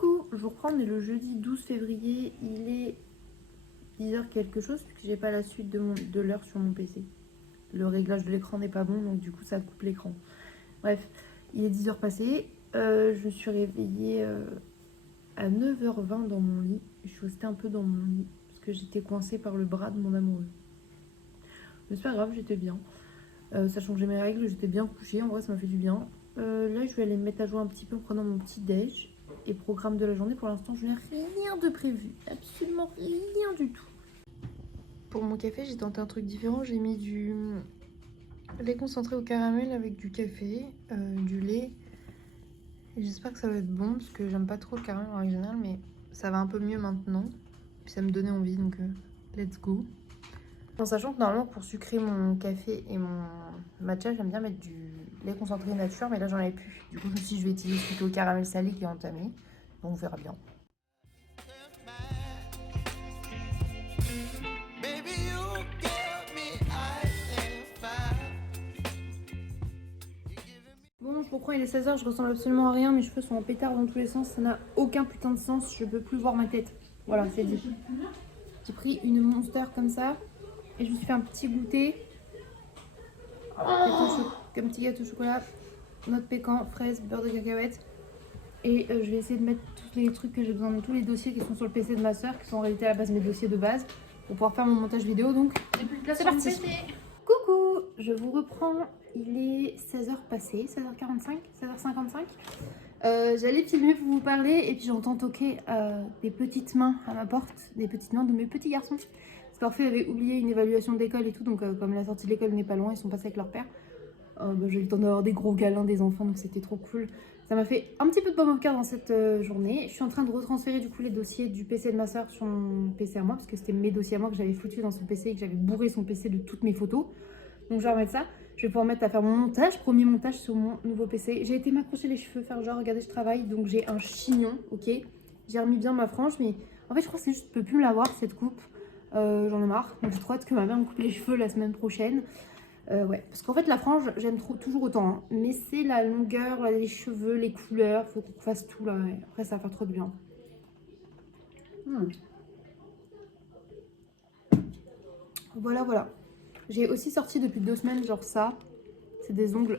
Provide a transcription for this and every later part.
Coucou, je vous reprends, on est le jeudi 12 février, il est 10h quelque chose, puisque j'ai pas la suite de l'heure sur mon PC. Le réglage de l'écran n'est pas bon, donc du coup ça coupe l'écran. Bref, il est 10h passé, je me suis réveillée à 9h20 dans mon lit. Je suis restée un peu dans mon lit, parce que j'étais coincée par le bras de mon amoureux. Mais c'est pas grave, j'étais bien. Ça changeait mes règles, j'étais bien couchée, en vrai ça m'a fait du bien. Là je vais aller me mettre à jouer un petit peu en prenant mon petit déj. Et programme de la journée, pour l'instant je n'ai rien de prévu, absolument rien du tout. Pour mon café j'ai tenté un truc différent, j'ai mis du lait concentré au caramel avec du café, du lait. Et j'espère que ça va être bon parce que j'aime pas trop le caramel en règle générale, mais ça va un peu mieux maintenant. Puis ça me donnait envie, donc let's go. En sachant que normalement pour sucrer mon café et mon matcha, j'aime bien mettre du lait concentré nature, mais là j'en ai plus. Du coup je me suis dit je vais utiliser plutôt le caramel salé qui est entamé. Donc on verra bien. Bon, je reprends, il est 16h, je ressemble absolument à rien, mes cheveux sont en pétard dans tous les sens, ça n'a aucun putain de sens, je peux plus voir ma tête. Voilà, c'est dit. J'ai pris une Monster comme ça, et je me suis fait un petit goûter. Un petit gâteau au chocolat, noix de pécan, fraise, beurre de cacahuète. Et je vais essayer de mettre tous les trucs que j'ai besoin de tous les dossiers qui sont sur le PC de ma soeur, qui sont en réalité à la base mes dossiers de base, pour pouvoir faire mon montage vidéo. Donc, c'est parti. Coucou, je vous reprends. Il est 16h passé, 16h45, 16h55. J'allais filmer pour vous parler et puis j'entends toquer des petites mains à ma porte, des petites mains de mes petits garçons. Parce qu'en fait, ils avaient oublié une évaluation d'école et tout, donc comme la sortie de l'école n'est pas loin, ils sont passés avec leur père. J'ai eu le temps d'avoir des gros câlins des enfants, donc c'était trop cool. Ça m'a fait un petit peu de pomme au cœur dans cette journée. Je suis en train de retransférer du coup les dossiers du PC de ma soeur sur mon PC à moi, parce que c'était mes dossiers à moi que j'avais foutu dans son PC et que j'avais bourré son PC de toutes mes photos. Donc je vais remettre ça. Je vais pouvoir mettre à faire mon montage, premier montage sur mon nouveau PC. J'ai été m'accrocher les cheveux, faire genre, regardez, je travaille, donc j'ai un chignon, ok. J'ai remis bien ma frange, mais en fait je crois que c'est juste, je peux plus l'avoir cette coupe. J'en ai marre, donc j'ai trop hâte que ma mère me coupe les cheveux la semaine prochaine. Ouais, parce qu'en fait la frange, j'aime toujours autant, hein. Mais c'est la longueur, les cheveux, les couleurs, faut qu'on fasse tout là. Ouais. Après ça va faire trop de bien. Voilà, voilà. J'ai aussi sorti depuis 2 semaines, genre ça. C'est des ongles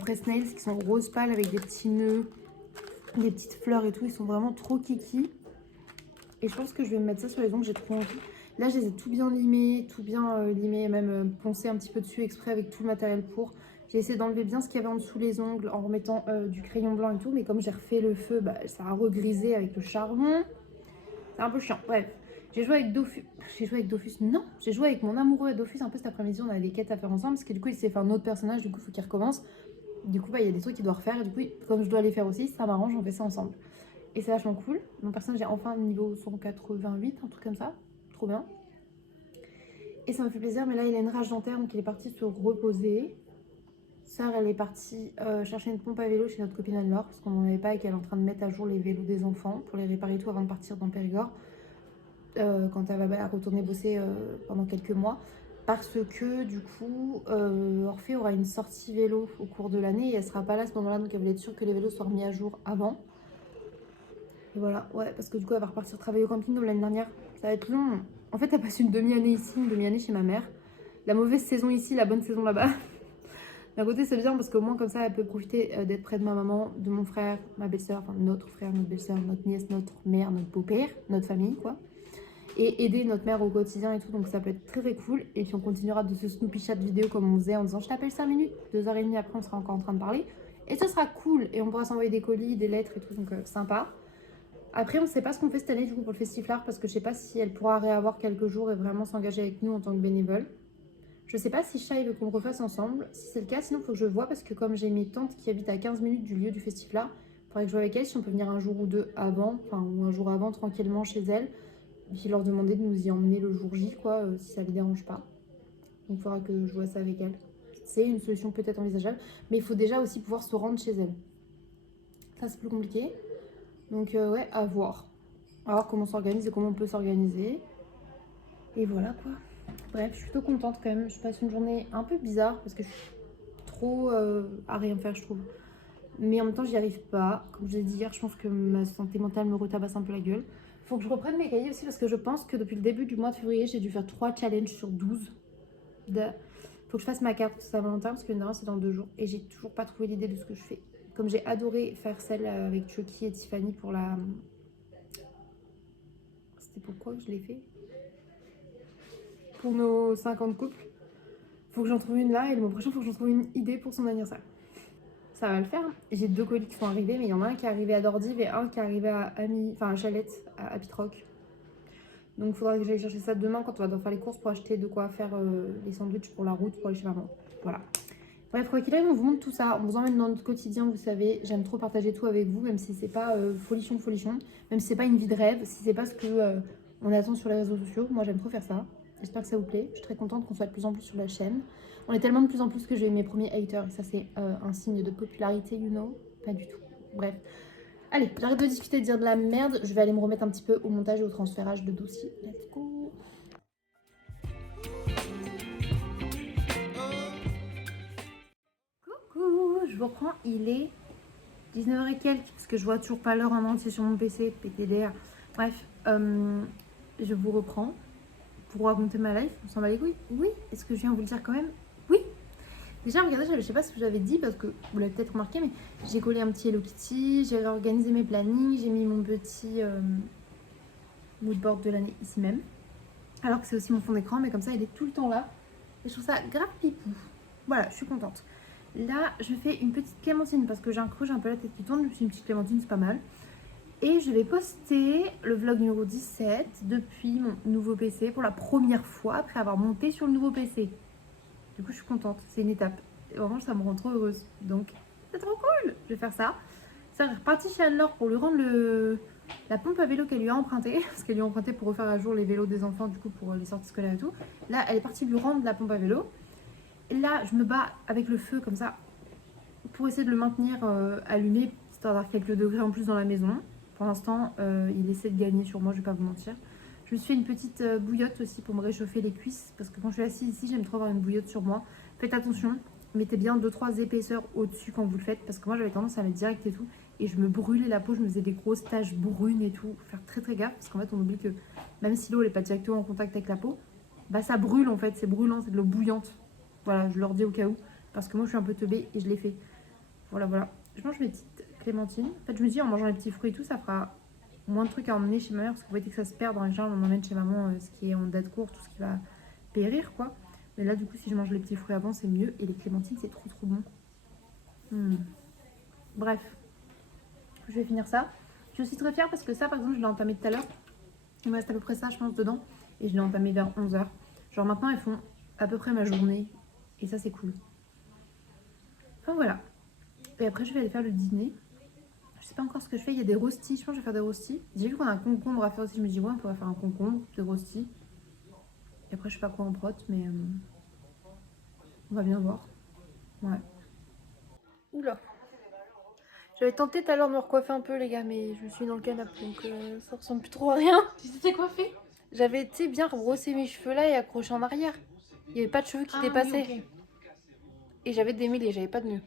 press nails qui sont rose pâle avec des petits nœuds, des petites fleurs et tout. Ils sont vraiment trop kiki. Et je pense que je vais me mettre ça sur les ongles, j'ai trop envie. Là, je les ai tout bien limés, même poncé un petit peu dessus exprès avec tout le matériel pour. J'ai essayé d'enlever bien ce qu'il y avait en dessous les ongles en remettant du crayon blanc et tout. Mais comme j'ai refait le feu, bah, ça a regrisé avec le charbon. C'est un peu chiant. Bref, j'ai joué avec Dofus. Non, j'ai joué avec mon amoureux à Dofus un peu cet après-midi. On a des quêtes à faire ensemble parce que du coup, il s'est fait un autre personnage. Du coup, il faut qu'il recommence. Du coup, bah, il y a des trucs qu'il doit refaire. Et du coup, comme je dois les faire aussi, ça m'arrange, on fait ça ensemble. Et c'est vachement cool. Mon personnage est enfin niveau 188, un truc comme ça. Trop bien. Et ça me fait plaisir, mais là, il a une rage dentaire, donc il est parti se reposer. Sœur, elle est partie chercher une pompe à vélo chez notre copine Anne-Laure, parce qu'on n'en avait pas et qu'elle est en train de mettre à jour les vélos des enfants pour les réparer tout avant de partir dans Périgord. Quand elle va retourner bosser pendant quelques mois. Parce que du coup, Orphée aura une sortie vélo au cours de l'année et elle sera pas là à ce moment-là, donc elle voulait être sûre que les vélos soient remis à jour avant. Et voilà, ouais, parce que du coup, elle va repartir travailler au camping comme l'année dernière. Ça va être long. En fait, elle passe une demi-année ici, une demi-année chez ma mère. La mauvaise saison ici, la bonne saison là-bas. D'un côté, c'est bien parce qu'au moins, comme ça, elle peut profiter d'être près de ma maman, de mon frère, ma belle-sœur, enfin notre frère, notre belle-sœur, notre nièce, notre mère, notre beau-père, notre famille, quoi. Et aider notre mère au quotidien et tout, donc ça peut être très très cool. Et puis on continuera de ce Snoopy chat vidéo comme on faisait en disant je t'appelle 5 minutes, 2h30 après on sera encore en train de parler. Et ce sera cool et on pourra s'envoyer des colis, des lettres et tout, donc sympa. Après on sait pas ce qu'on fait cette année du coup pour le Festiflard parce que je sais pas si elle pourra réavoir quelques jours et vraiment s'engager avec nous en tant que bénévole. Je sais pas si Shai veut qu'on le refasse ensemble. Si c'est le cas, sinon il faut que je vois parce que comme j'ai mes tantes qui habitent à 15 minutes du lieu du Festiflard, il faudrait que je vois avec elles si on peut venir un jour ou deux avant, enfin ou un jour avant tranquillement chez elles. Et puis leur demander de nous y emmener le jour J, quoi, si ça les dérange pas. Donc il faudra que je vois ça avec elles. C'est une solution peut-être envisageable, mais il faut déjà aussi pouvoir se rendre chez elles. Ça c'est plus compliqué. Donc ouais, à voir. À voir comment on s'organise et comment on peut s'organiser. Et voilà quoi. Bref, je suis plutôt contente quand même. Je passe une journée un peu bizarre parce que je suis trop à rien faire, je trouve. Mais en même temps, j'y arrive pas. Comme je l'ai dit hier, je pense que ma santé mentale me retabasse un peu la gueule. Faut que je reprenne mes cahiers aussi parce que je pense que depuis le début du mois de février, j'ai dû faire 3 challenges sur 12. Faut que je fasse ma carte Saint-Valentin parce que normalement c'est dans 2 jours. Et j'ai toujours pas trouvé l'idée de ce que je fais. Comme j'ai adoré faire celle avec Chucky et Tiffany pour la... C'était pourquoi que je l'ai fait? Pour nos 50 couples. Faut que j'en trouve une là et le mois prochain, faut que j'en trouve une idée pour son anniversaire. Ça va le faire. J'ai 2 colis qui sont arrivés, mais il y en a un qui est arrivé à Dordive et un qui est arrivé à à Chalette, à Pitrock. Donc il faudra que j'aille chercher ça demain quand on va devoir faire les courses pour acheter de quoi faire les sandwichs pour la route pour aller chez maman. Voilà. Bref, quoi qu'il arrive, on vous montre tout ça, on vous emmène dans notre quotidien, vous savez. J'aime trop partager tout avec vous, même si c'est pas folichon, même si c'est pas une vie de rêve, si c'est pas ce que on attend sur les réseaux sociaux. Moi, j'aime trop faire ça. J'espère que ça vous plaît. Je suis très contente qu'on soit de plus en plus sur la chaîne. On est tellement de plus en plus que j'ai eu mes premiers haters, et ça, c'est un signe de popularité, you know. Pas du tout. Bref. Allez, j'arrête de discuter, de dire de la merde. Je vais aller me remettre un petit peu au montage et au transférage de dossiers. Let's go! Coucou, je vous reprends. Il est 19h et quelques, parce que je vois toujours pas l'heure en entier sur mon PC, PTDR. Bref, je vous reprends pour raconter ma life. On s'en bat les couilles. Oui, est-ce que je viens vous le dire quand même? Oui. Déjà, regardez, je sais pas ce que j'avais dit parce que vous l'avez peut-être remarqué, mais j'ai collé un petit Hello Kitty, j'ai réorganisé mes plannings, j'ai mis mon petit moodboard de l'année ici même. Alors que c'est aussi mon fond d'écran, mais comme ça, il est tout le temps là. Et je trouve ça grave pipou. Voilà, je suis contente. Là, je fais une petite clémentine parce que j'ai un creux, j'ai un peu la tête qui tourne. Je me suis une petite clémentine, c'est pas mal. Et je vais poster le vlog numéro 17 depuis mon nouveau PC pour la première fois après avoir monté sur le nouveau PC. Du coup, je suis contente. C'est une étape. Et vraiment, ça me rend trop heureuse. Donc, c'est trop cool. Je vais faire ça. Ça est reparti chez Anne-Laure pour lui rendre la pompe à vélo qu'elle lui a empruntée. Parce qu'elle lui a emprunté pour refaire à jour les vélos des enfants, du coup, pour les sorties scolaires et tout. Là, elle est partie lui rendre la pompe à vélo. Et là, je me bats avec le feu comme ça pour essayer de le maintenir allumé, histoire d'avoir quelques degrés en plus dans la maison. Pour l'instant, il essaie de gagner sur moi, je vais pas vous mentir. Je me suis fait une petite bouillotte aussi pour me réchauffer les cuisses. Parce que quand je suis assise ici, j'aime trop avoir une bouillotte sur moi. Faites attention, mettez bien 2-3 épaisseurs au-dessus quand vous le faites. Parce que moi, j'avais tendance à mettre direct et tout. Et je me brûlais la peau, je me faisais des grosses taches brunes et tout. Faut faire très très gaffe. Parce qu'en fait, on oublie que même si l'eau n'est pas directement en contact avec la peau, bah ça brûle en fait. C'est brûlant, c'est de l'eau bouillante. Voilà, je leur dis au cas où. Parce que moi, je suis un peu teubée et je l'ai fait. Voilà, voilà. Je mange mes petites clémentines. En fait, je me dis, en mangeant les petits fruits et tout, ça fera moins de trucs à emmener chez ma mère. Parce que vous voyez que ça se perd. Dans les gens, on emmène chez maman ce qui est en date courte, tout ce qui va périr, quoi. Mais là, du coup, si je mange les petits fruits avant, c'est mieux. Et les clémentines, c'est trop, trop bon. Bref. Je vais finir ça. Je suis aussi très fière parce que ça, par exemple, je l'ai entamé tout à l'heure. Il me reste à peu près ça, je pense, dedans. Et je l'ai entamé vers 11h. Genre, maintenant, elles font à peu près ma journée. Et ça, c'est cool. Enfin, voilà. Et après, je vais aller faire le dîner. Je sais pas encore ce que je fais. Il y a des rostis. Je pense que je vais faire des rostis. J'ai vu qu'on a un concombre à faire aussi. Je me dis, ouais, on pourrait faire un concombre, des rostis. Et après, je sais pas quoi en prot, mais on va bien voir. Ouais. Oula. J'avais tenté tout à l'heure de me recoiffer un peu, les gars, mais je me suis mis dans le canapé, donc ça ressemble plus trop à rien. Tu t'étais coiffée? J'avais, été bien rebrossé mes cheveux là et accroché en arrière. Il n'y avait pas de cheveux qui dépassaient. Oui, okay. Et j'avais démêlé, j'avais pas de nœud.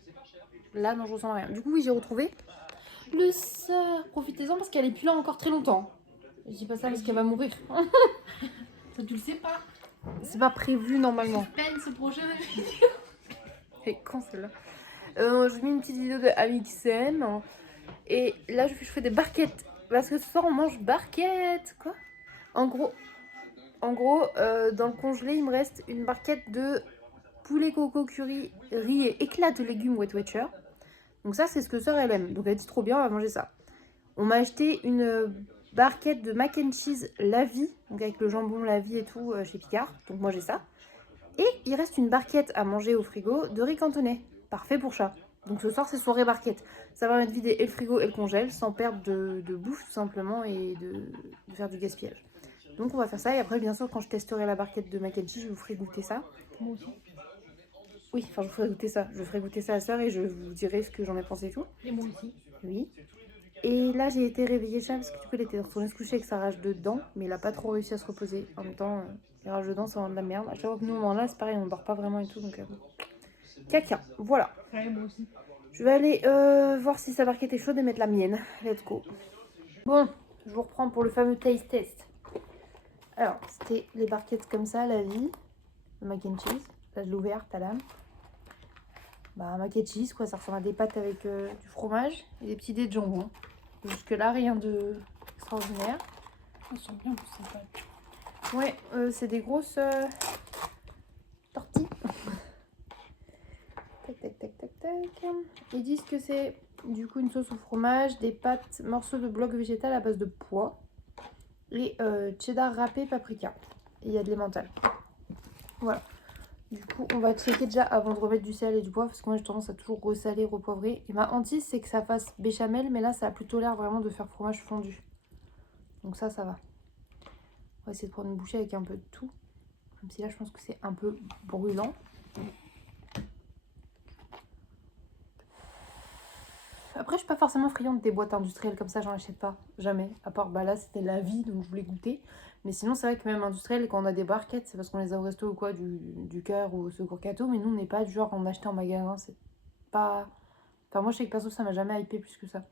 Là, non, je ressens rien. Du coup, oui, j'ai retrouvé le sœur. Profitez-en parce qu'elle est plus là encore très longtemps. Je dis pas ça parce qu'elle va mourir. Ça, tu le sais pas. C'est pas prévu normalement. Suspense prochaine vidéo. Elle est con celle-là. Je mets une petite vidéo de AMXN. Et là, je fais des barquettes. Parce que ce soir, on mange barquettes. Quoi? En gros, dans le congelé, il me reste une barquette de poulet coco curry, riz et éclat de légumes Wet Watcher. Donc ça, c'est ce que sœur elle aime. Donc elle dit trop bien, on va manger ça. On m'a acheté une barquette de mac and cheese La Vie, donc avec le jambon La Vie et tout chez Picard. Donc moi j'ai ça. Et il reste une barquette à manger au frigo de riz cantonais. Parfait pour chat. Donc ce soir, c'est soirée barquette. Ça va permettre de vider et le frigo et le congèle sans perdre de bouffe tout simplement et de faire du gaspillage. Donc on va faire ça et après bien sûr quand je testerai la barquette de mac and cheese, je vous ferai goûter ça. Moi aussi. Oui, enfin je vous ferai goûter ça. Je ferai goûter ça à sœur et je vous dirai ce que j'en ai pensé et tout. Et moi aussi. Oui. Et là j'ai été réveiller chat parce que du coup il était retourné se coucher avec sa rage de dents, mais il a pas trop réussi à se reposer. En même temps, les rages de dents c'est vraiment de la merde. À chaque fois que nous on en a, c'est pareil, on dort pas vraiment et tout donc caca. Voilà. Ouais, moi aussi. Je vais aller voir si sa barquette est chaude et mettre la mienne. Let's go. Bon, je vous reprends pour le fameux taste test. Alors, c'était les barquettes comme ça, la vie. Le mac and cheese. Là, je l'ai ouvert, tadam. Bah, mac and cheese, quoi. Ça ressemble à des pâtes avec du fromage et des petits dés de jambon. Jusque-là, rien de extraordinaire. Elles sont bien pour ces pâtes. Ouais, c'est des grosses tortilles. Tac, tac, tac, tac, tac. Ils disent que c'est du coup une sauce au fromage, des pâtes, morceaux de bloc végétal à base de pois et cheddar râpé paprika. Et il y a de l'emmental. Voilà. Du coup, on va checker déjà avant de remettre du sel et du poivre parce que moi j'ai tendance à toujours ressaler, repoivrer. Et ma hantise, c'est que ça fasse béchamel, mais là ça a plutôt l'air vraiment de faire fromage fondu. Donc ça va. On va essayer de prendre une bouchée avec un peu de tout. Même si là, je pense que c'est un peu brûlant. Après, je suis pas forcément friande des boîtes industrielles comme ça, j'en achète pas. Jamais. À part, bah là, c'était la vie, donc je voulais goûter. Mais sinon, c'est vrai que même industrielles, quand on a des barquettes, c'est parce qu'on les a au resto ou quoi, du Cœur ou au Secours Cato. Mais nous, on n'est pas du genre à en acheter en magasin. C'est pas... Enfin, moi, je sais que perso, ça m'a jamais hypé plus que ça.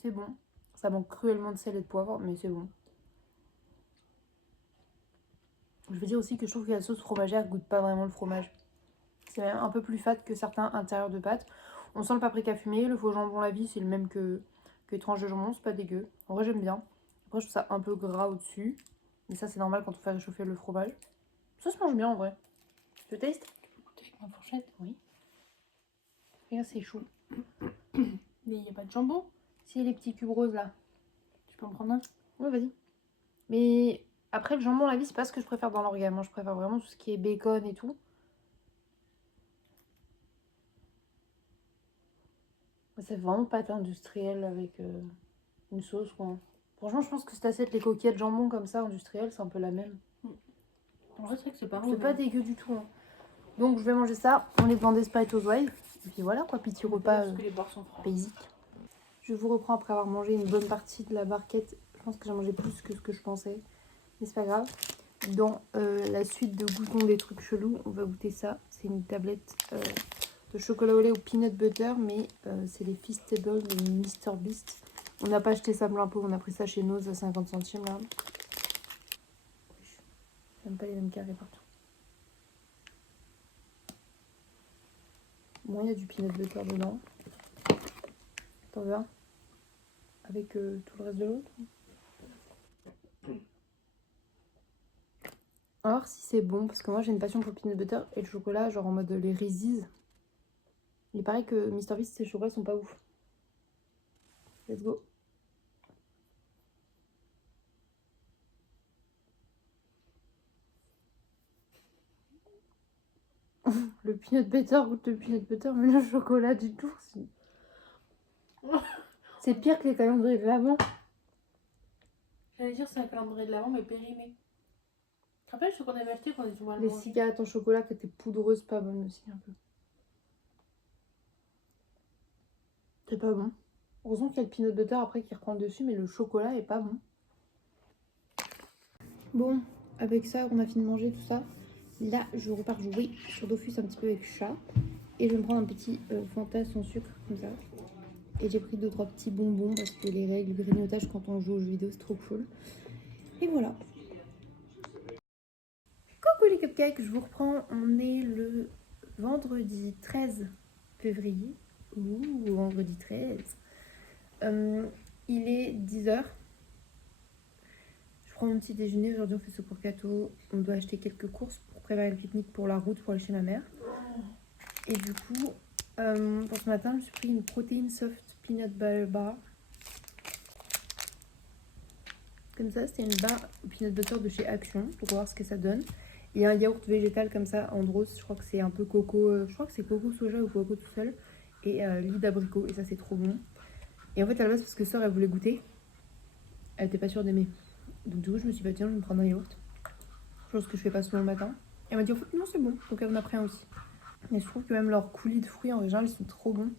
C'est bon. Ça manque cruellement de sel et de poivre, mais c'est bon. Je veux dire aussi que je trouve que la sauce fromagère goûte pas vraiment le fromage. C'est même un peu plus fade que certains intérieurs de pâtes. On sent le paprika fumé, le faux jambon la vie, c'est le même que tranche de jambon, c'est pas dégueu. En vrai, j'aime bien. Après, je trouve ça un peu gras au-dessus. Mais ça, c'est normal quand on fait réchauffer le fromage. Ça se mange bien en vrai. Tu testes? Goûter avec ma fourchette, oui. Regarde, c'est chaud. Mais il n'y a pas de jambon. Si, les petits cubes roses là. Tu peux en prendre un? Ouais, vas-y. Mais après, le jambon la vie, c'est pas ce que je préfère dans l'organe. Moi, je préfère vraiment tout ce qui est bacon et tout. C'est vraiment pâte industrielle avec une sauce, quoi. Franchement, je pense que si t'achètes les coquillettes jambon comme ça, industrielles, c'est un peu la même. En vrai, c'est vrai que c'est pas C'est mauvais. pas dégueu du tout. Hein. Donc, je vais manger ça. On les vend des Sprite aux oeils. Et puis voilà, quoi, petit repas Parce que les bords sont froids. basique. Je vous reprends après avoir mangé une bonne partie de la barquette. Je pense que j'ai mangé plus que ce que je pensais. Mais c'est pas grave. Dans la suite de goûtons des trucs chelous, on va goûter ça. C'est une tablette de chocolat au lait au peanut butter, mais c'est les Feastables de Mr Beast. On n'a pas acheté ça plein pot, on a pris ça chez Noz à 50 centimes là. J'aime pas les mêmes carrés partout. Bon, il y a du peanut butter dedans. T'en veux un? Avec tout le reste de l'autre. Alors si c'est bon, parce que moi j'ai une passion pour le peanut butter et le chocolat, genre en mode les Reese's. Il paraît que Mr Beast, ses chocolats sont pas ouf. Let's go. Le peanut butter goûte le peanut butter, mais le chocolat du tout. C'est pire que les calendriers de l'avant. J'allais dire c'est un calendrier de l'avant, mais périmé. Tu te rappelles ce qu'on avait acheté quand on était mal Les mangé? cigarettes en chocolat qui étaient poudreuses, pas bonnes aussi un peu. C'est pas bon. Heureusement qu'il y a le peanut butter après qui reprend le dessus, mais le chocolat est pas bon. Bon, avec ça, on a fini de manger tout ça. Là, je repars jouer sur Dofus un petit peu avec chat. Et je vais me prendre un petit Fanta sans sucre, comme ça. Et j'ai pris 2-3 petits bonbons parce que les règles du grignotage quand on joue aux jeux vidéo, c'est trop cool. Et voilà. Coucou les cupcakes, je vous reprends. On est le vendredi 13 février. Ouh, vendredi 13. Il est 10h. Je prends mon petit déjeuner. Aujourd'hui, on fait Secours Cato. On doit acheter quelques courses pour préparer le pique-nique pour la route pour aller chez ma mère. Et du coup, pour ce matin, je me suis pris une protéine soft peanut butter bar. Comme ça, c'est une barre au peanut butter de chez Action pour voir ce que ça donne. Et un yaourt végétal comme ça, Andros, je crois que c'est un peu coco, je crois que c'est coco soja ou coco tout seul. Et lait d'abricot, et ça c'est trop bon. Et en fait, à la base, parce que sœur, elle voulait goûter, elle était pas sûre d'aimer. Donc du coup, je me suis dit, bah tiens, je vais me prendre un yaourt. Chose que je fais pas souvent le matin. Elle m'a dit, en fait, non, c'est bon. Donc elle en a pris un aussi. Et je trouve que même leurs coulis de fruits, en général, ils sont trop bons.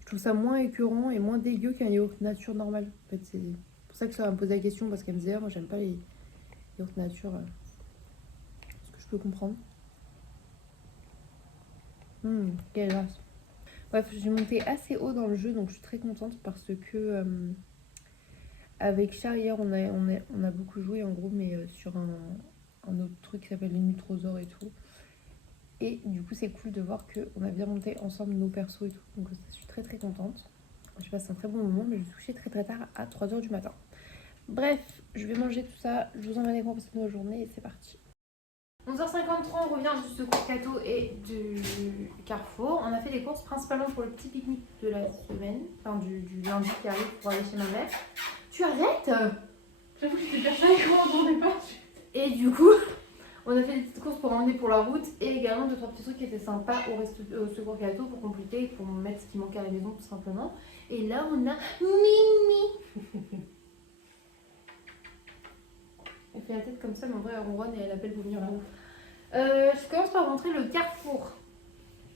Je trouve ça moins écœurant et moins dégueu qu'un yaourt nature normal. En fait, c'est pour ça que ça me posait la question, parce qu'elle me disait, moi, j'aime pas les yaourts nature. Ce que je peux comprendre. Quelle grâce. Bref, j'ai monté assez haut dans le jeu, donc je suis très contente parce que avec Chat hier, on a beaucoup joué en gros, mais sur un autre truc qui s'appelle les Nutrosaures et tout. Et du coup, c'est cool de voir qu'on a bien monté ensemble nos persos et tout. Donc je suis très très contente. J'ai passé un très bon moment, mais je me suis couchée très très tard à 3h du matin. Bref, je vais manger tout ça. Je vous emmène avec moi pour cette nouvelle journée et c'est parti. 11h53, on revient du Secours Cato et du Carrefour. On a fait des courses principalement pour le petit pique-nique de la semaine, enfin du lundi qui arrive pour aller chez ma mère. Tu arrêtes? J'avoue que j'étais persuadée qu'on n'entendait pas. Et du coup, on a fait des petites courses pour emmener pour la route et également 2-3 petits trucs qui étaient sympas au Secours Cato pour compléter, pour mettre ce qui manquait à la maison tout simplement. Et là, on a Mimi. Elle fait la tête comme ça, mais en vrai, elle ronronne et elle appelle pour venir là. Je commence par rentrer le Carrefour.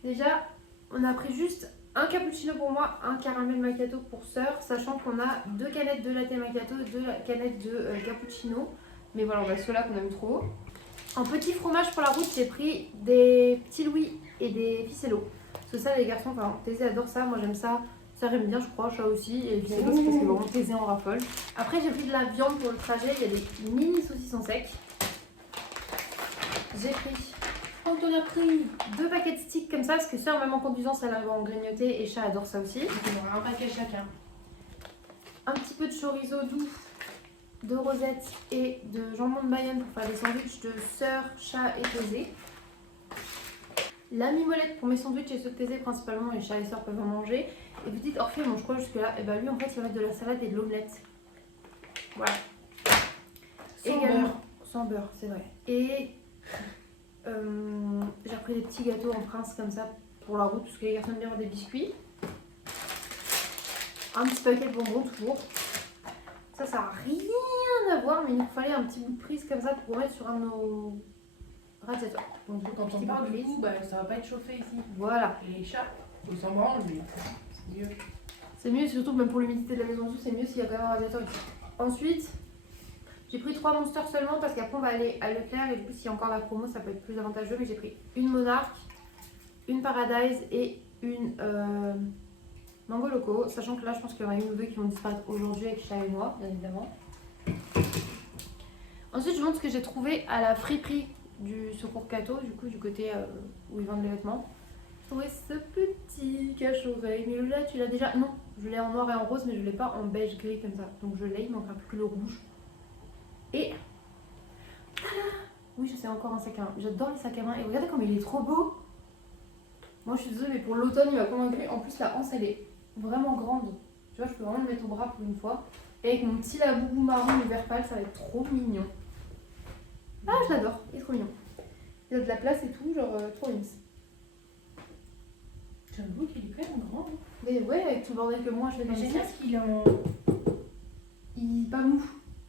Déjà, on a pris juste un cappuccino pour moi, un caramel macchiato pour sœur, sachant qu'on a 2 canettes de latte macchiato et 2 canettes de cappuccino. Mais voilà, on a ceux-là qu'on aime trop. En petit fromage pour la route, j'ai pris des petits Louis et des ficello. Parce que ça, les garçons, enfin, Thésée adore ça, moi j'aime ça. Ça j'aime bien, je crois, chat aussi. Et ficello, c'est parce que vraiment Thésée en raffole. Après, j'ai pris de la viande pour le trajet, il y a des mini saucissons secs. J'ai pris. Quand on a pris 2 paquets de sticks comme ça, parce que sœur, même en conduisant, ça va en grignoter et chat adore ça aussi. un paquet chacun. Un petit peu de chorizo doux, de rosette et de jambon de Bayonne pour faire des sandwichs de sœur, chat et Thésée. La mimolette pour mes sandwichs et ceux de Thésée principalement, les chats et sœurs peuvent en manger. Et petite Orphée mange quoi jusque là? Et bah lui en fait il va mettre de la salade et de l'omelette. Voilà. Sans beurre, c'est vrai. Et j'ai repris des petits gâteaux en prince comme ça pour la route parce que les garçons aiment bien avoir des biscuits. Un petit paquet de bonbons toujours. Ça n'a rien à voir, mais il nous fallait un petit bout de prise comme ça pour mettre sur un de nos radiateurs. Donc Quand on parle du coup, bah, ça va pas être chauffé ici. Voilà. Et les chats, ils s'en branlent, mais c'est mieux. C'est mieux, surtout même pour l'humidité de la maison, c'est mieux s'il y a quand même un radiateur. Ensuite, j'ai pris 3 monsters seulement parce qu'après on va aller à Leclerc et du coup s'il y a encore la promo ça peut être plus avantageux. Mais j'ai pris une Monarch, une Paradise et une Mango Loco. Sachant que là je pense qu'il y en a une ou deux qui vont disparaître aujourd'hui avec Chat et moi, bien évidemment. Ensuite je vous montre ce que j'ai trouvé à la friperie du Secours Cato, du coup du côté où ils vendent les vêtements. J'ai trouvé ce petit cache-oreille, mais là tu l'as déjà... Non, je l'ai en noir et en rose mais je l'ai pas en beige gris comme ça. Donc je l'ai, il manquera plus que le rouge. Et oui, je sais, encore un sac à main. J'adore les sacs à main. Et regardez comme il est trop beau. Moi, je suis désolée, mais pour l'automne, il m'a convaincu. En plus, la anse, elle est vraiment grande. Tu vois, je peux vraiment le mettre au bras pour une fois. Et avec mon petit laboubou marron et vert pâle, ça va être trop mignon. Ah, je l'adore. Il est trop mignon. Il a de la place et tout, genre trop mignon. J'avoue qu'il est quand même grand. Mais ouais, avec tout le bordel que moi, je fais dans Mais les j'aime bien sacs. ce qu'il est en... Il est pas mou.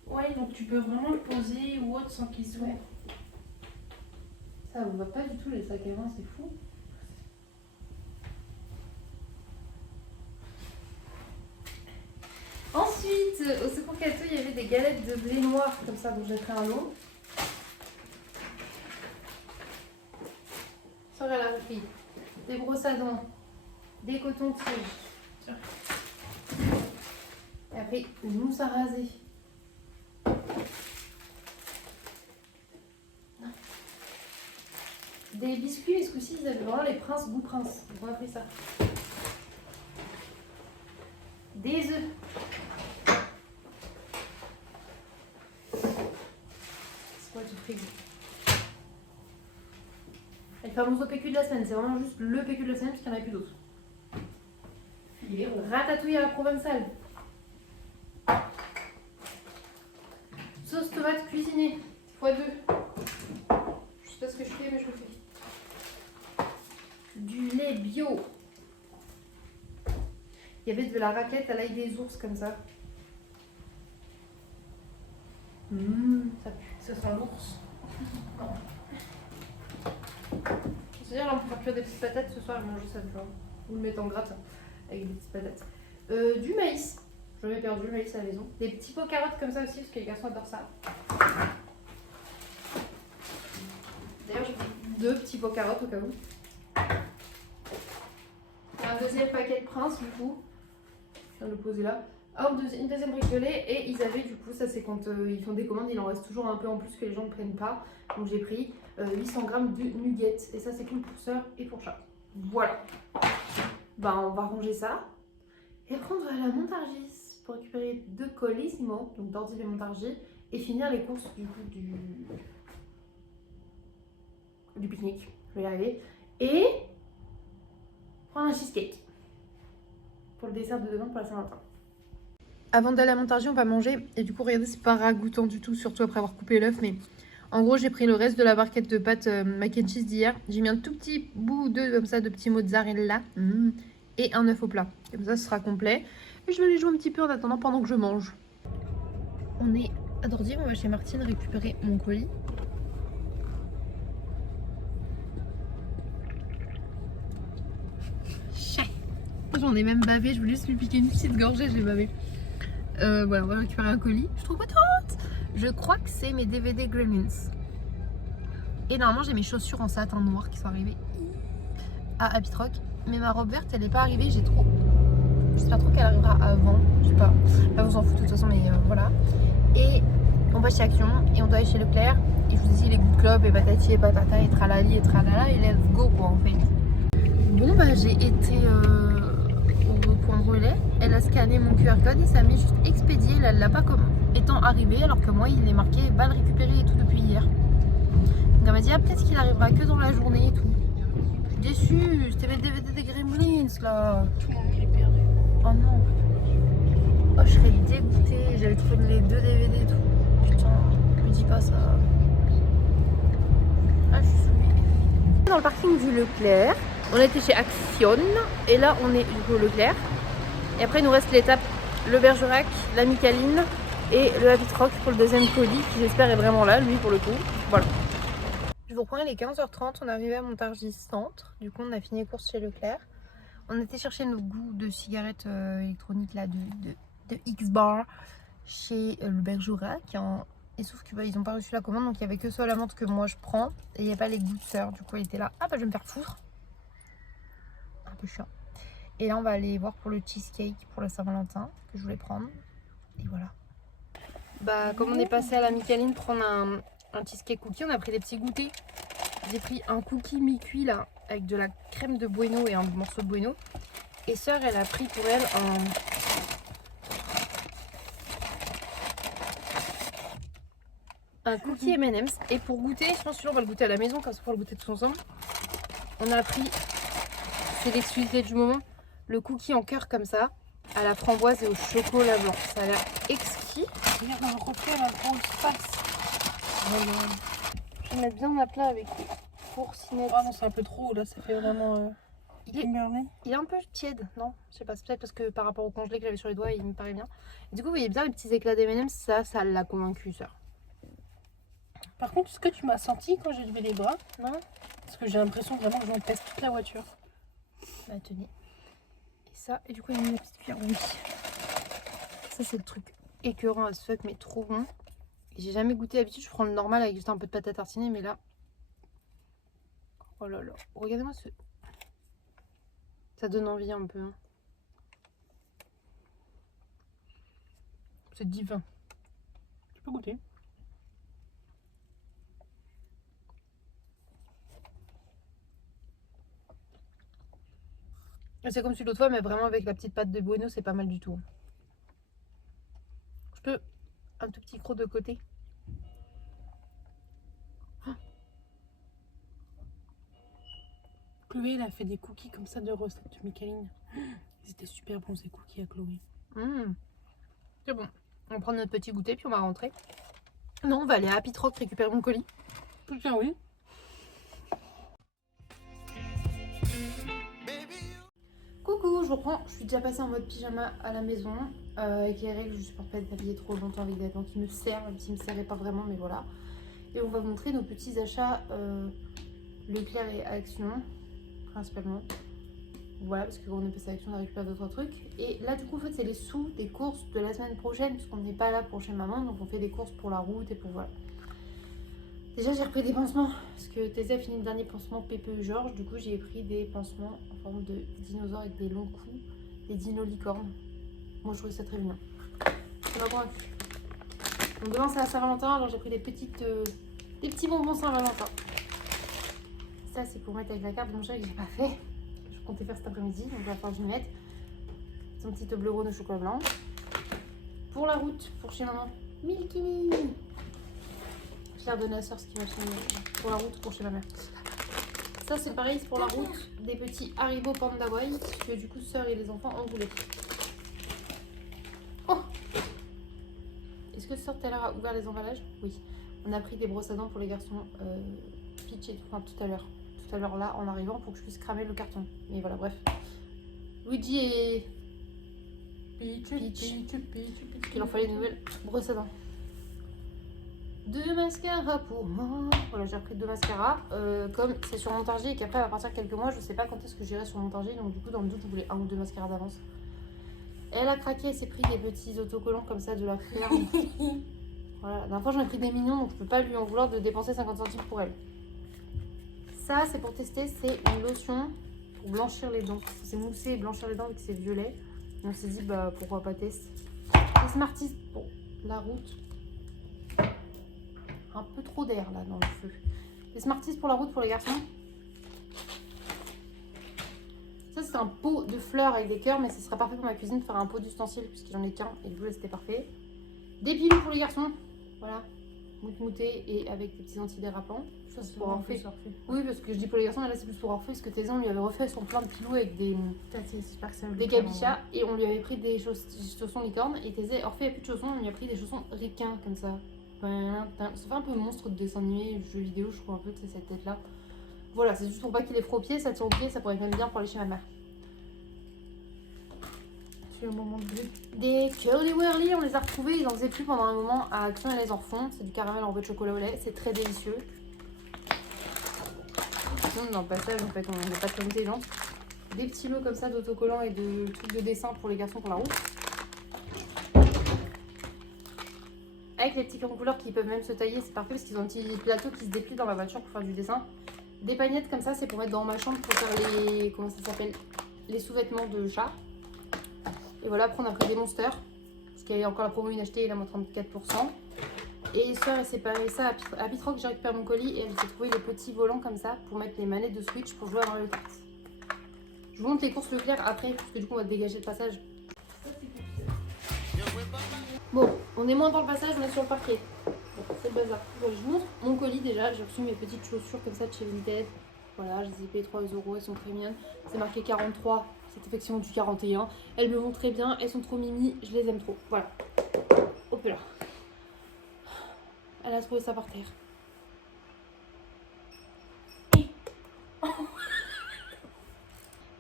Ouais, donc tu peux vraiment le poser ou autre sans qu'il s'ouvre. Ouais. Ça ne va pas du tout les sacs à main, c'est fou. Ensuite, au Secours Cato, il y avait des galettes de blé noir comme ça, dont j'ai pris un lot. Sur la repris des brosses à dents, des cotons-tiges. Et après, une mousse à raser. Des biscuits, et ce coup-ci, ils avaient vraiment les princes goût prince. Donc on a pris ça. Des œufs. C'est quoi tout frigo? Et le fameux PQ de la semaine, c'est vraiment juste le PQ de la semaine parce qu'il n'y en a plus d'autres. Ratatouille à la provençale. Sauce tomate cuisinée x2. Je sais pas ce que je fais, mais je le fais. Du lait bio. Il y avait de la raclette à l'ail des ours comme ça. Ça pue. Ce sera l'ours. C'est-à-dire là on peut faire cuire des petites patates ce soir, je mange ça, tu vois. Ou le mettre en gratin avec des petites patates. Du maïs. J'en ai perdu le maïs à la maison. Des petits pots carottes comme ça aussi parce que les garçons adorent ça. D'ailleurs j'ai pris 2 petits pots carottes au cas où. deuxième paquet de Prince du coup. Je viens de le poser là. Une deuxième brique de lait et ils avaient du coup, ça c'est quand ils font des commandes, il en reste toujours un peu en plus que les gens ne prennent pas. Donc j'ai pris 800 grammes de nuggets et ça c'est cool pour sœur et pour chat. Voilà. Ben on va ranger ça. Et après on va aller à Montargis pour récupérer 2 Colissimo, donc d'ordi et Montargis, et finir les courses du coup du pique-nique. Je vais y arriver. Et prendre un cheesecake pour le dessert de demain pour la Saint-Valentin. Avant d'aller à Montargis, on va manger. Et du coup, regardez, c'est pas ragoûtant du tout, surtout après avoir coupé l'œuf. Mais en gros, j'ai pris le reste de la barquette de pâtes mac and cheese d'hier. J'ai mis un tout petit bout ou deux comme ça de petits mozzarella et un œuf au plat. Comme ça, ce sera complet. Et je vais aller jouer un petit peu en attendant pendant que je mange. On est à Dordives, on va chez Martine récupérer mon colis. J'en ai même bavé, je voulais juste lui piquer une petite gorgée, j'ai bavé. Voilà, on va récupérer un colis. Je suis trop contente. Je crois que c'est mes DVD Gremlins. Et normalement, j'ai mes chaussures en satin noir qui sont arrivées à Happy Rock. Mais ma robe verte, elle n'est pas arrivée. J'espère trop qu'elle arrivera avant. Je sais pas. Là, vous en foutez de toute façon, mais voilà. Et on va chez Action et on doit aller chez Leclerc. Et je vous dis les Good Club et patati et patata et tralali et tralala et let's go quoi en fait. Bon bah j'ai été au point relais, elle a scanné mon QR code et ça m'est juste expédié, elle l'a pas comme étant arrivé alors que moi il est marqué balle récupérée et tout depuis hier. Donc elle m'a dit ah peut-être qu'il arrivera que dans la journée et tout. Je suis déçue, c'était mes DVD des Gremlins là. Oh non. Oh je serais dégoûtée, j'avais trouvé les 2 DVD et tout. Putain, me dis pas ça. Ah je suis saoulée. Dans le parking du Leclerc. On était chez Action et là on est du coup au Leclerc. Et après il nous reste l'étape le Bergerac, la Micaline et le Happy Rock pour le deuxième colis qui j'espère est vraiment là, lui pour le coup. Voilà. Je vous reprends, il est 15h30, on est arrivé à Montargis Centre. Du coup on a fini les courses chez Leclerc. On était chercher nos goûts de cigarettes électroniques là de X-Bar chez le Bergerac. Et sauf que ils n'ont pas reçu la commande donc il n'y avait que ça à la menthe que moi je prends. Et il n'y a pas les goûts de sœur. Du coup il était là, ah bah je vais me faire foutre. Un peu chiant. Et là on va aller voir pour le cheesecake pour la Saint-Valentin que je voulais prendre. Et voilà. Bah comme on est passé à la Micaline prendre un cheesecake cookie, on a pris des petits goûters. J'ai pris un cookie mi-cuit là avec de la crème de bueno et un morceau de bueno. Et sœur elle a pris pour elle un cookie M&M's. Et pour goûter, je pense que on va le goûter à la maison comme ça pour le goûter tous ensemble. On a pris, c'est l'exclusivité du moment, le cookie en cœur comme ça, à la framboise et au chocolat blanc. Ça a l'air exquis. Regarde dans le reflet là, gros espace. Je vais mettre bien à plat avec les fourcinettes. Ah non, c'est un peu trop là, ça fait vraiment. Il est un peu tiède, non? Je sais pas, c'est peut-être parce que par rapport au congelé que j'avais sur les doigts, il me paraît bien. Et du coup, vous voyez bien les petits éclats d'M&M's, ça l'a convaincu, ça. Par contre, est-ce que tu m'as senti quand j'ai levé les bras? Non? Parce que j'ai l'impression vraiment que j'en pèse toute la voiture. Bah, tenez. Et ça, et du coup, il y a une petite cuillère, oui. Ça, c'est le truc écœurant as fuck, mais trop bon. J'ai jamais goûté, d'habitude, je prends le normal avec juste un peu de pâte à tartiner, mais là. Oh là là, regardez-moi ce. Ça donne envie un peu. Hein. C'est divin. Tu peux goûter. C'est comme celui l'autre fois, mais vraiment avec la petite pâte de bueno, c'est pas mal du tout. Je peux un tout petit croc de côté. Chloé, elle a fait des cookies comme ça de recettes de Micaline. Ils étaient super bons ces cookies à Chloé. C'est bon. On va prendre notre petit goûter puis on va rentrer. Non, on va aller à Happy Rock récupérer mon colis. Putain, oui. Coucou, je reprends. Je suis déjà passée en mode pyjama à la maison. Avec les règles, je supporte pas d'être habillée trop longtemps avec des vêtements qui me servent, même s'ils me servaient pas vraiment, mais voilà. Et on va vous montrer nos petits achats Leclerc et Action, principalement. Voilà, parce que quand on est passé à Action, on a récupéré d'autres trucs. Et là, du coup, en fait, c'est les sous des courses de la semaine prochaine, puisqu'on n'est pas là pour chez maman, donc on fait des courses pour la route et pour voilà. Déjà, j'ai repris des pansements parce que Thésée a fini le dernier pansement PPE Georges. Du coup, j'ai pris des pansements en forme de dinosaures avec des longs coups, des dinos-licornes. Moi, je trouvais ça très bien. Ça m'a convaincu. Donc, demain, c'est à Saint-Valentin. Alors, j'ai pris des petits bonbons Saint-Valentin. Ça, c'est pour mettre avec la carte de mon chat que j'ai pas fait. Je comptais faire cet après-midi, donc il va falloir que je m'y mette. Son petit Toblerone au chocolat blanc. Pour la route, pour chez maman, Milky. Pierre de Nasseur, ce qui m'a fini pour la route, pour chez ma mère. Ça, c'est pareil, c'est pour la route. Des petits Haribo Panda White que du coup, sœur et les enfants ont voulu. Oh! Est-ce que sœur tout à l'heure a ouvert les emballages? Oui. On a pris des brosses à dents pour les garçons Peach et enfin, tout à l'heure. Tout à l'heure là, en arrivant, pour que je puisse cramer le carton. Mais voilà, bref. Luigi et Peach. Il en fallait une nouvelle brosse à dents. 2 mascaras pour moi. Voilà, j'ai repris 2 mascaras. Comme c'est sur Montargis et qu'après, elle va partir quelques mois, je sais pas quand est-ce que j'irai sur Montargis. Donc, du coup, dans le doute, je voulais 1 ou 2 mascaras d'avance. Elle a craqué, elle s'est pris des petits autocollants comme ça de la ferme. Voilà, la dernière fois, j'en ai pris des mignons, donc je peux pas lui en vouloir de dépenser 50 centimes pour elle. Ça, c'est pour tester, c'est une lotion pour blanchir les dents. C'est mousser et blanchir les dents vu que c'est violet. Et on s'est dit, bah pourquoi pas tester. Les Smarties pour la route. Un peu trop d'air là dans le feu. Les Smarties pour la route pour les garçons. Ça, c'est un pot de fleurs avec des cœurs, mais ce sera parfait pour ma cuisine de faire un pot d'ustensiles puisqu'il en est qu'un et du coup, là, c'était parfait. Des pilous pour les garçons. Voilà. Moutmouté et avec des petits antidérapants. Ça, c'est pour avoir fait. Oui, parce que je dis pour les garçons, mais là, c'est plus pour avoir fait parce que Thésée, on lui avait refait son plein de pilous avec des gabichas et on lui avait pris des chaussons licornes. Et Thésée, Orphée, il n'y a plus de chaussons, on lui a pris des chaussons ricains comme ça. Ça fait un peu monstre de dessin animé, jeu vidéo, je trouve un peu de cette tête-là. Voilà, c'est juste pour pas qu'il ait froid aux pieds, ça tient aux pieds, ça pourrait être même bien pour aller chez ma mère. C'est le moment de bleu. Des Curly Whirly, on les a retrouvés, ils en faisaient plus pendant un moment à Action et les en refont. C'est du caramel enrobé de chocolat au lait, c'est très délicieux. Sinon, dans le passage, en fait, on n'a pas de comité, non. Des petits lots comme ça d'autocollants et de trucs de dessin pour les garçons pour la route. Avec les petits crayons couleurs qui peuvent même se tailler, c'est parfait parce qu'ils ont un petit plateau qui se déplie dans la voiture pour faire du dessin. Des pagnettes comme ça, c'est pour mettre dans ma chambre pour faire les... comment ça s'appelle? Les sous-vêtements de chat. Et voilà, après on a pris des monsters. Parce qu'il y a encore la promo inachetée, il a moins 34%. Et sœur, elle s'est parée ça à Pitrock, j'ai récupéré mon colis et elle s'est trouvé les petits volants comme ça pour mettre les manettes de Switch pour jouer à Mario Kart. Je vous montre les courses Leclerc après, parce que du coup on va dégager le passage. Bon, on est moins dans le passage, on est sur le parquet. Bon, c'est le bazar. Bon, je vous montre mon colis déjà. J'ai reçu mes petites chaussures comme ça de chez Vinted. Voilà, je les ai payées 3 €, elles sont très mignonnes. C'est marqué 43, c'est effectivement du 41. Elles me vont très bien, elles sont trop mimi, je les aime trop. Voilà. Hop là. Elle a trouvé ça par terre.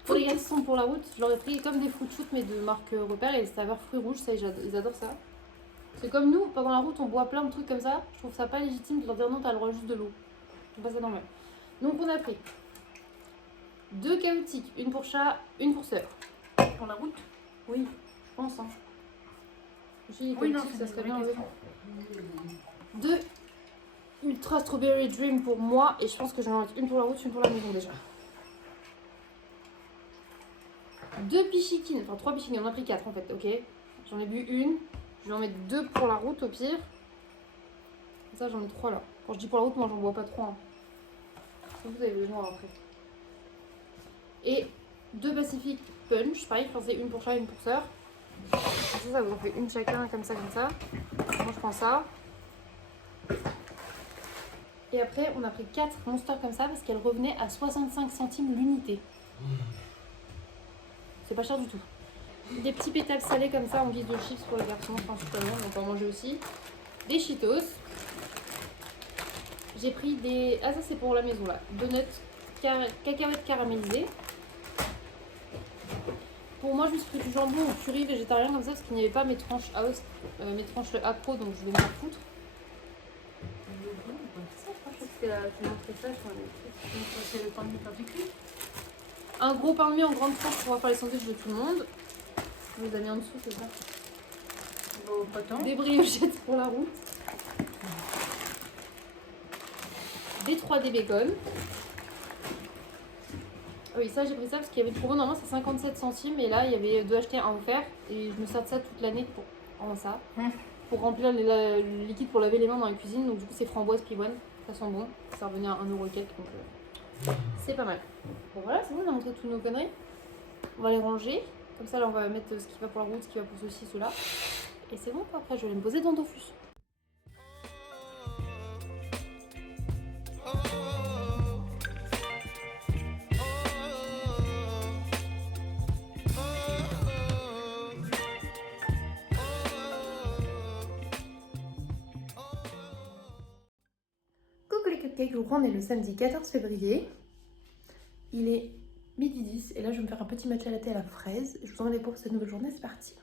Pour les garçons pour la route, je leur ai pris comme des fruits de shoot mais de marque Repère et saveur fruits rouges, ça ils adorent ça. C'est comme nous, pendant la route on boit plein de trucs comme ça, je trouve ça pas légitime de leur dire non t'as le droit juste de l'eau. Je trouve pas ça normal. Donc on a pris 2 chaotiques, une pour chat, une pour sœur. Pour la route? Oui, je pense. Hein. Oui, non, ça serait bien avec. 2 Ultra Strawberry Dream pour moi et je pense que j'en ai une pour la route, une pour la maison déjà. 2 pichikines, enfin 3 pichikines, on en a pris 4 en fait, ok. J'en ai bu une, je vais en mettre 2 pour la route au pire. Et ça j'en ai 3 là. Quand je dis pour la route, moi j'en bois pas 3. Hein. Vous avez besoin après. Et 2 Pacific Punch, pareil, je pensais une pour chat, une pour sœur. Ça vous en fait une chacun comme ça, comme ça. Moi je prends ça. Et après on a pris 4 Monsters comme ça parce qu'elles revenaient à 65 centimes l'unité. C'est pas cher du tout. Des petits pétales salés comme ça en guise de chips pour les garçons principalement, on peut en manger aussi. Des Cheetos. J'ai pris des... Ah ça c'est pour la maison là. Donuts, cacahuètes caramélisées. Pour moi je me suis pris du jambon au curry végétarien comme ça parce qu'il n'y avait pas mes tranches house, mes tranches accro donc je vais me faire foutre. C'est le pain de mie particulier. Un gros pain de mie en grande tranche pour faire les sandwichs de tout le monde. On les a mis en dessous, c'est ça. Bon, pas tant. Des briochettes pour la route. des 3D bacon. Oui, ça j'ai pris ça parce qu'il y avait de promo, normalement c'est 57 centimes et là il y avait 2 achetés, 1 offert et je me sers de ça toute l'année pour pour remplir le liquide pour laver les mains dans la cuisine. Donc du coup c'est framboise pivoine, ça sent bon, ça revenait à 1 euro quelques donc c'est pas mal. Bon voilà, c'est bon, on a montré toutes nos conneries. On va les ranger, comme ça là on va mettre ce qui va pour la route, ce qui va pour ceci, cela. Et c'est bon quoi, après je vais aller me poser dans Dofus. Coucou les cupcakes, je vous prends, on est le samedi 14 février. Il est midi 10 et là je vais me faire un petit matcha latte à la fraise. Je vous emmène pour cette nouvelle journée, c'est parti.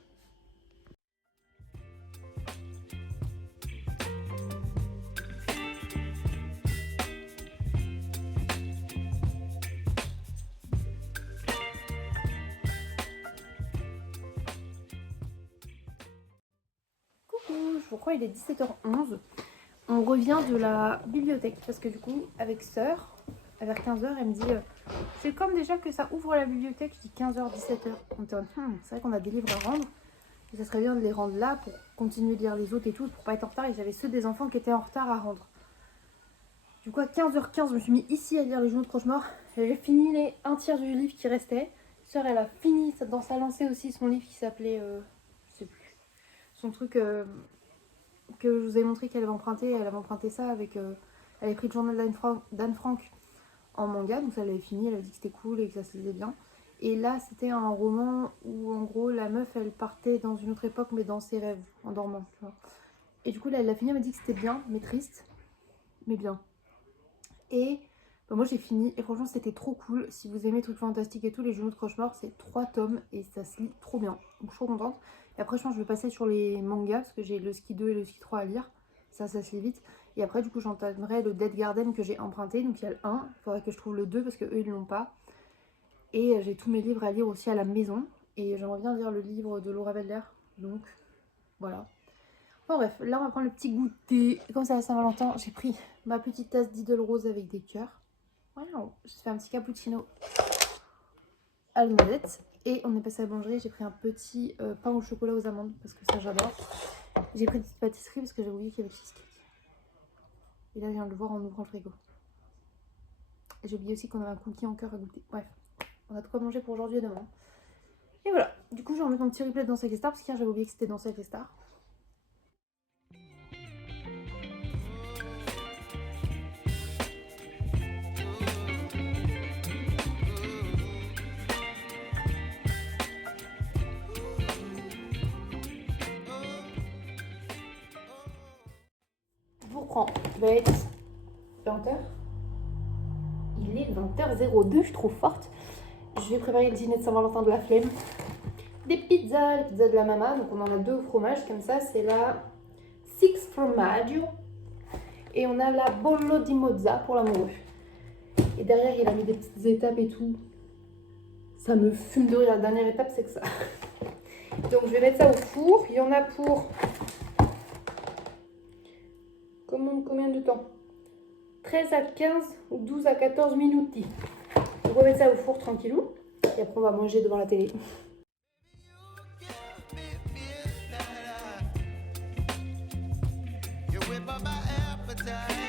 Coucou, je vous crois il est 17h11. On revient de la bibliothèque parce que du coup avec Sœur, vers 15h, elle me dit c'est comme déjà que ça ouvre la bibliothèque. Je dis 15h, 17h. On était c'est vrai qu'on a des livres à rendre. Et ça serait bien de les rendre là pour continuer de lire les autres et tout, pour pas être en retard. Et j'avais ceux des enfants qui étaient en retard à rendre. Du coup à 15h15, je me suis mis ici à lire Les Genoux de Croche-Mort. J'ai fini les 1/3 du livre qui restait. Sœur, elle a fini dans sa lancée aussi son livre qui s'appelait, je sais plus, son truc que je vous ai montré qu'elle avait emprunté. Elle avait emprunté ça avec, elle avait pris le journal d'Anne Frank en manga, donc ça l'avait fini, elle a dit que c'était cool et que ça se lisait bien. Et là c'était un roman où en gros la meuf elle partait dans une autre époque mais dans ses rêves, en dormant, tu vois. Et du coup là elle l'a fini, elle m'a dit que c'était bien, mais triste, mais bien. Et bah, moi j'ai fini et franchement c'était trop cool. Si vous aimez trucs fantastiques et tout, Les Genoux de Croche-Mort, c'est 3 tomes et ça se lit trop bien, donc je suis trop contente. Et après je pense que je vais passer sur les mangas parce que j'ai le ski 2 et le ski 3 à lire, ça se lit vite. Et après du coup j'entamerai le Dead Garden que j'ai emprunté, donc il y a le 1, il faudrait que je trouve le 2 parce que eux ils l'ont pas. Et j'ai tous mes livres à lire aussi à la maison et j'aimerais bien lire le livre de Laura Adler, donc voilà. Bon bref, là on va prendre le petit goûter. Comme c'est la Saint-Valentin, j'ai pris ma petite tasse d'Idle Rose avec des cœurs. Voilà, je fais un petit cappuccino à la noisette. Et on est passé à la boulangerie, j'ai pris un petit pain au chocolat aux amandes parce que ça j'adore. J'ai pris une petite pâtisserie parce que j'ai oublié qu'il y avait le cheesecake. Et là je viens de le voir en ouvrant le frigo. Et j'ai oublié aussi qu'on avait un cookie en cœur à goûter. Bref, on a de quoi manger pour aujourd'hui et demain. Et voilà, du coup je vais remettre mon petit replay dans Sac Star parce qu'hier j'avais oublié que c'était dans Sac Star. Je vous reprends, il va être 20h. Il est 20h02, je suis trop forte. Je vais préparer le dîner de Saint-Valentin de la flemme. Des pizzas, les pizzas de la maman. Donc on en a 2 au fromage comme ça. C'est la Six Formaggio. Et on a la Bollo di Mozza pour l'amoureux. Et derrière il a mis des petites étapes et tout. Ça me fume de rire. La dernière étape c'est que ça. Donc je vais mettre ça au four. Il y en a pour... Combien de temps? 13 à 15 ou 12 à 14 minutes. Donc on va mettre ça au four tranquillou. Et après on va manger devant la télé. You whip up my appetite.